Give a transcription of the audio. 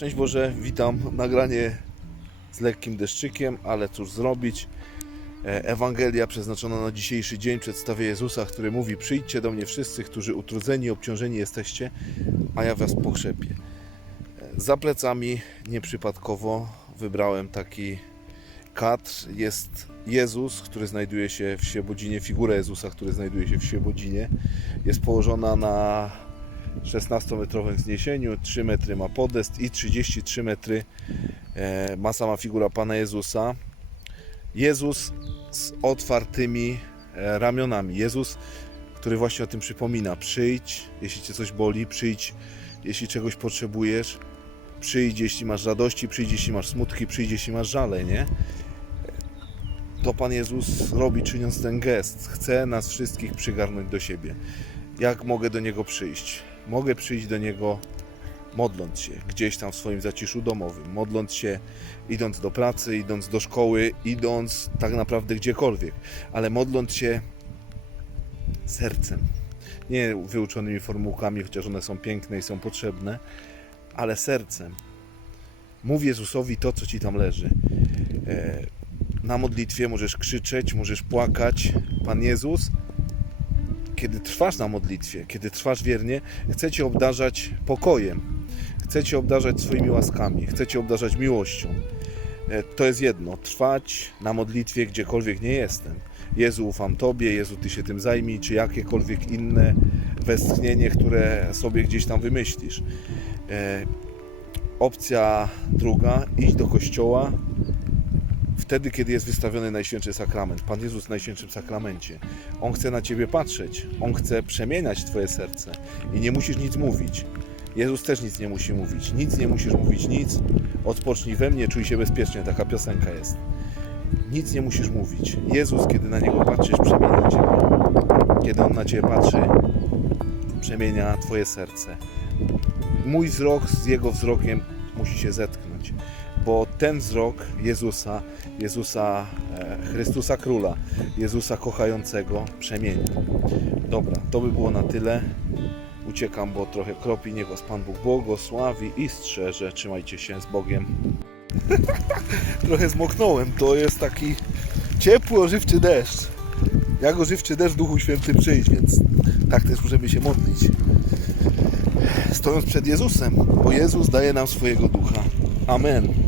Szczęść Boże, witam. Nagranie z lekkim deszczykiem, ale cóż zrobić. E, Ewangelia przeznaczona na dzisiejszy dzień przedstawia Jezusa, który mówi: Przyjdźcie do mnie wszyscy, którzy utrudzeni i obciążeni jesteście, a ja was pokrzepię. E, Za plecami nieprzypadkowo wybrałem taki kadr. Jest Jezus, który znajduje się w Świebodzinie, figura Jezusa, który znajduje się w Świebodzinie. Jest położona na 16-metrowym wzniesieniu, 3 metry ma podest i 33 metry e, ma sama figura Pana Jezusa. Jezus z otwartymi e, ramionami. Jezus, który właśnie o tym przypomina. Przyjdź, jeśli Cię coś boli, przyjdź, jeśli czegoś potrzebujesz. Przyjdź, jeśli masz radości, przyjdź, jeśli masz smutki, przyjdź, jeśli masz żale, nie? To Pan Jezus robi, czyniąc ten gest. Chce nas wszystkich przygarnąć do siebie. Jak mogę do Niego przyjść? Mogę przyjść do Niego modląc się gdzieś tam w swoim zaciszu domowym, modląc się idąc do pracy, idąc do szkoły, idąc tak naprawdę gdziekolwiek, ale modląc się sercem. Nie wyuczonymi formułkami, chociaż one są piękne i są potrzebne, ale sercem. Mów Jezusowi to, co ci tam leży. E, Na modlitwie możesz krzyczeć, możesz płakać. Pan Jezus kiedy trwasz na modlitwie, kiedy trwasz wiernie, chce Cię obdarzać pokojem, chce Cię obdarzać swoimi łaskami, chce Cię obdarzać miłością. E, To jest jedno, trwać na modlitwie gdziekolwiek nie jestem. Jezu, ufam Tobie, Jezu, Ty się tym zajmij, czy jakiekolwiek inne westchnienie, które sobie gdzieś tam wymyślisz. E, Opcja druga, idź do kościoła, wtedy, kiedy jest wystawiony Najświętszy Sakrament. Pan Jezus w Najświętszym Sakramencie. On chce na Ciebie patrzeć. On chce przemieniać Twoje serce. I nie musisz nic mówić. Jezus też nic nie musi mówić. Nic nie musisz mówić, nic. Odpocznij we mnie, czuj się bezpiecznie. Taka piosenka jest. Nic nie musisz mówić. Jezus, kiedy na Niego patrzysz, przemienia Ciebie. Kiedy On na Ciebie patrzy, przemienia Twoje serce. Mój wzrok z Jego wzrokiem musi się zetknąć bo ten wzrok Jezusa, Jezusa e, Chrystusa Króla, Jezusa kochającego przemieni. Dobra, to by było na tyle. Uciekam, bo trochę kropi. Niech Was Pan Bóg błogosławi i strzeże. Trzymajcie się z Bogiem. trochę zmoknąłem. To jest taki ciepły, ożywczy deszcz. Jak ożywczy deszcz Duchu Świętym przyjść, więc tak też możemy się modlić. Stojąc przed Jezusem, bo Jezus daje nam swojego ducha. Amen.